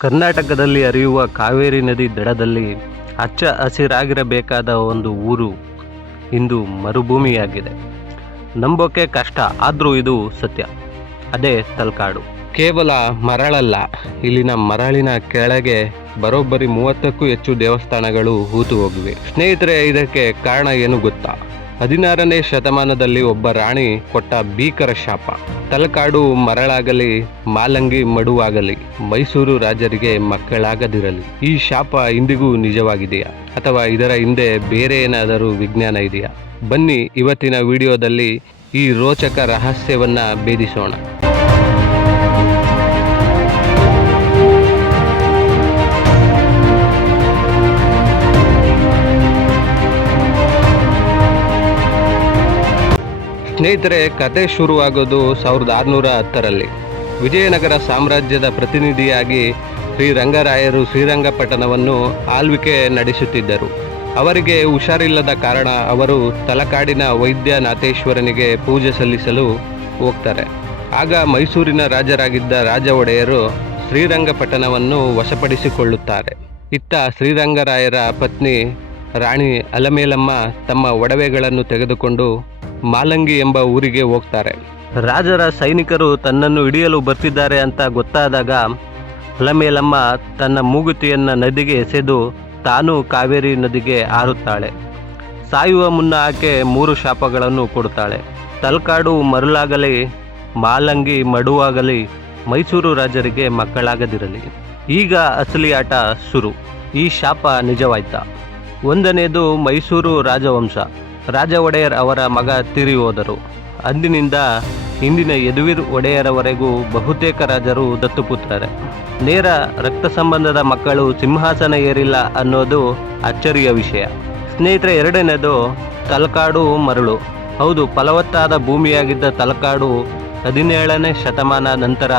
ಕರ್ನಾಟಕದಲ್ಲಿ ಹರಿಯುವ ಕಾವೇರಿ ನದಿ ದಡದಲ್ಲಿ ಹಚ್ಚ ಹಸಿರಾಗಿರಬೇಕಾದ ಒಂದು ಊರು ಇಂದು ಮರುಭೂಮಿಯಾಗಿದೆ. ನಂಬೋಕೆ ಕಷ್ಟ, ಆದರೂ ಇದು ಸತ್ಯ. ಅದೇ ತಲಕಾಡು. ಕೇವಲ ಮರಳಲ್ಲ, ಇಲ್ಲಿನ ಮರಳಿನ ಕೆಳಗೆ ಬರೋಬ್ಬರಿ 30ಕ್ಕೂ ಹೆಚ್ಚು ದೇವಸ್ಥಾನಗಳು ಹೂತು ಹೋಗಿವೆ. ಸ್ನೇಹಿತರೆ, ಇದಕ್ಕೆ ಕಾರಣ ಏನು ಗೊತ್ತಾ? 16ನೇ ಶತಮಾನದಲ್ಲಿ ಒಬ್ಬ ರಾಣಿ ಕೊಟ್ಟ ಭೀಕರ ಶಾಪ. ತಲಕಾಡು ಮರಳಾಗಲಿ, ಮಾಲಂಗಿ ಮಡುವಾಗಲಿ, ಮೈಸೂರು ರಾಜರಿಗೆ ಮಕ್ಕಳಾಗದಿರಲಿ. ಈ ಶಾಪ ಇಂದಿಗೂ ನಿಜವಾಗಿದೆಯಾ, ಅಥವಾ ಇದರ ಹಿಂದೆ ಬೇರೆ ಏನಾದರೂ ವಿಜ್ಞಾನ ಇದೆಯಾ? ಬನ್ನಿ ಇವತ್ತಿನ ವಿಡಿಯೋದಲ್ಲಿ ಈ ರೋಚಕ ರಹಸ್ಯವನ್ನ ಭೇದಿಸೋಣ. ಸ್ನೇಹಿತರೆ, ಕತೆ ಶುರುವಾಗೋದು 1610ರಲ್ಲಿ. ವಿಜಯನಗರ ಸಾಮ್ರಾಜ್ಯದ ಪ್ರತಿನಿಧಿಯಾಗಿ ಶ್ರೀರಂಗರಾಯರು ಶ್ರೀರಂಗಪಟ್ಟಣವನ್ನು ಆಳ್ವಿಕೆ ನಡೆಸುತ್ತಿದ್ದರು. ಅವರಿಗೆ ಹುಷಾರಿಲ್ಲದ ಕಾರಣ ಅವರು ತಲಕಾಡಿನ ವೈದ್ಯನಾಥೇಶ್ವರನಿಗೆ ಪೂಜೆ ಸಲ್ಲಿಸಲು ಹೋಗ್ತಾರೆ. ಆಗ ಮೈಸೂರಿನ ರಾಜರಾಗಿದ್ದ ರಾಜ ಒಡೆಯರು ಶ್ರೀರಂಗಪಟ್ಟಣವನ್ನು ವಶಪಡಿಸಿಕೊಳ್ಳುತ್ತಾರೆ. ಇತ್ತ ಶ್ರೀರಂಗರಾಯರ ಪತ್ನಿ ರಾಣಿ ಅಲಮೇಲಮ್ಮ ತಮ್ಮ ಒಡವೆಗಳನ್ನು ತೆಗೆದುಕೊಂಡು ಮಾಲಂಗಿ ಎಂಬ ಊರಿಗೆ ಹೋಗ್ತಾರೆ. ರಾಜರ ಸೈನಿಕರು ತನ್ನನ್ನು ಹಿಡಿಯಲು ಬರ್ತಿದ್ದಾರೆ ಅಂತ ಗೊತ್ತಾದಾಗ ಅಲಮೇಲಮ್ಮ ತನ್ನ ಮೂಗುತಿಯನ್ನು ನದಿಗೆ ಎಸೆದು ತಾನು ಕಾವೇರಿ ನದಿಗೆ ಹಾರುತ್ತಾಳೆ. ಸಾಯುವ ಮುನ್ನ ಆಕೆ 3 ಶಾಪಗಳನ್ನು ಕೊಡುತ್ತಾಳೆ. ತಲಕಾಡು ಮರಳಾಗಲಿ, ಮಾಲಂಗಿ ಮಡುವಾಗಲಿ, ಮೈಸೂರು ರಾಜರಿಗೆ ಮಕ್ಕಳಾಗದಿರಲಿ. ಈಗ ಅಸಲಿ ಆಟ ಶುರು. ಈ ಶಾಪ ನಿಜವಾಯ್ತಾ? 1ನೇದು ಮೈಸೂರು ರಾಜವಂಶ. ರಾಜ ಒಡೆಯರ್ ಅವರ ಮಗ ತೀರಿ ಹೋದರು. ಅಂದಿನಿಂದ ಇಂದಿನ ಯದುವೀರ್ ಒಡೆಯರವರೆಗೂ ಬಹುತೇಕ ರಾಜರು ದತ್ತುಪುತ್ರರೇ. ನೇರ ರಕ್ತ ಸಂಬಂಧದ ಮಕ್ಕಳು ಸಿಂಹಾಸನ ಏರಿಲ್ಲ ಅನ್ನೋದು ಅಚ್ಚರಿಯ ವಿಷಯ. ಸ್ನೇಹಿತರೆ, 2ನೇದು ತಲಕಾಡು ಮರಳು. ಹೌದು, ಫಲವತ್ತಾದ ಭೂಮಿಯಾಗಿದ್ದ ತಲಕಾಡು 17ನೇ ಶತಮಾನ ನಂತರ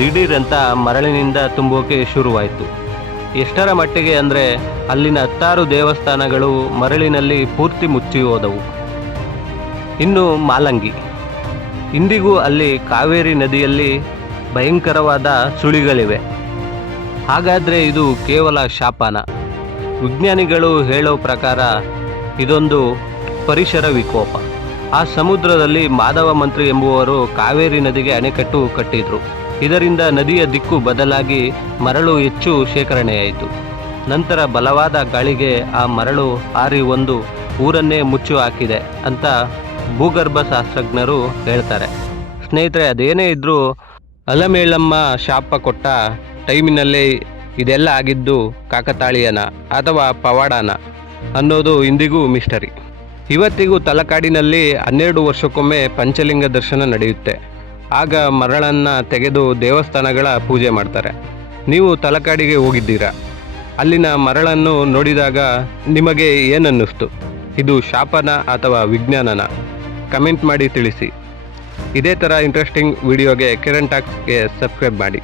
ದಿಢೀರಂತ ಮರಳಿನಿಂದ ತುಂಬೋಕೆ ಶುರುವಾಯಿತು. ಎಷ್ಟರ ಮಟ್ಟಿಗೆ ಅಂದರೆ ಅಲ್ಲಿನ 16 ದೇವಸ್ಥಾನಗಳು ಮರಳಿನಲ್ಲಿ ಪೂರ್ತಿ ಮುಚ್ಚಿ ಹೋದವು. ಇನ್ನು ಮಾಲಂಗಿ, ಇಂದಿಗೂ ಅಲ್ಲಿ ಕಾವೇರಿ ನದಿಯಲ್ಲಿ ಭಯಂಕರವಾದ ಸುಳಿಗಳಿವೆ. ಹಾಗಾದರೆ ಇದು ಕೇವಲ ಶಾಪನ? ವಿಜ್ಞಾನಿಗಳು ಹೇಳೋ ಪ್ರಕಾರ ಇದೊಂದು ಪರಿಸರ ವಿಕೋಪ. ಆ ಸಮುದ್ರದಲ್ಲಿ ಮಾಧವ ಮಂತ್ರಿ ಎಂಬುವರು ಕಾವೇರಿ ನದಿಗೆ ಅಣೆಕಟ್ಟು ಕಟ್ಟಿದ್ರು. ಇದರಿಂದ ನದಿಯ ದಿಕ್ಕು ಬದಲಾಗಿ ಮರಳು ಹೆಚ್ಚು ಶೇಖರಣೆಯಾಯಿತು. ನಂತರ ಬಲವಾದ ಗಾಳಿಗೆ ಆ ಮರಳು ಹಾರಿ ಒಂದು ಊರನ್ನೇ ಮುಚ್ಚು ಹಾಕಿದೆ ಅಂತ ಭೂಗರ್ಭ ಶಾಸ್ತ್ರಜ್ಞರು ಹೇಳ್ತಾರೆ. ಸ್ನೇಹಿತರೆ, ಅದೇನೇ ಇದ್ರೂ ಅಲಮೇಲಮ್ಮ ಶಾಪ ಕೊಟ್ಟ ಟೈಮಿನಲ್ಲೇ ಇದೆಲ್ಲ ಆಗಿದ್ದು ಕಾಕತಾಳೀಯನ ಅಥವಾ ಪವಾಡನ ಅನ್ನೋದು ಇಂದಿಗೂ ಮಿಸ್ಟರಿ. ಇವತ್ತಿಗೂ ತಲಕಾಡಿನಲ್ಲಿ 12 ವರ್ಷಕ್ಕೊಮ್ಮೆ ಪಂಚಲಿಂಗ ದರ್ಶನ ನಡೆಯುತ್ತೆ. ಆಗ ಮರಳನ್ನು ತೆಗೆದು ದೇವಸ್ಥಾನಗಳ ಪೂಜೆ ಮಾಡ್ತಾರೆ. ನೀವು ತಲಕಾಡಿಗೆ ಹೋಗಿದ್ದೀರಾ? ಅಲ್ಲಿನ ಮರಳನ್ನು ನೋಡಿದಾಗ ನಿಮಗೆ ಏನನ್ನಿಸ್ತು? ಇದು ಶಾಪನ ಅಥವಾ ವಿಜ್ಞಾನನ? ಕಮೆಂಟ್ ಮಾಡಿ ತಿಳಿಸಿ. ಇದೇ ಥರ ಇಂಟ್ರೆಸ್ಟಿಂಗ್ ವಿಡಿಯೋಗೆ ಕಿರಣ್ ಟಾಕ್ಸ್ಗೆ ಸಬ್ಸ್ಕ್ರೈಬ್ ಮಾಡಿ.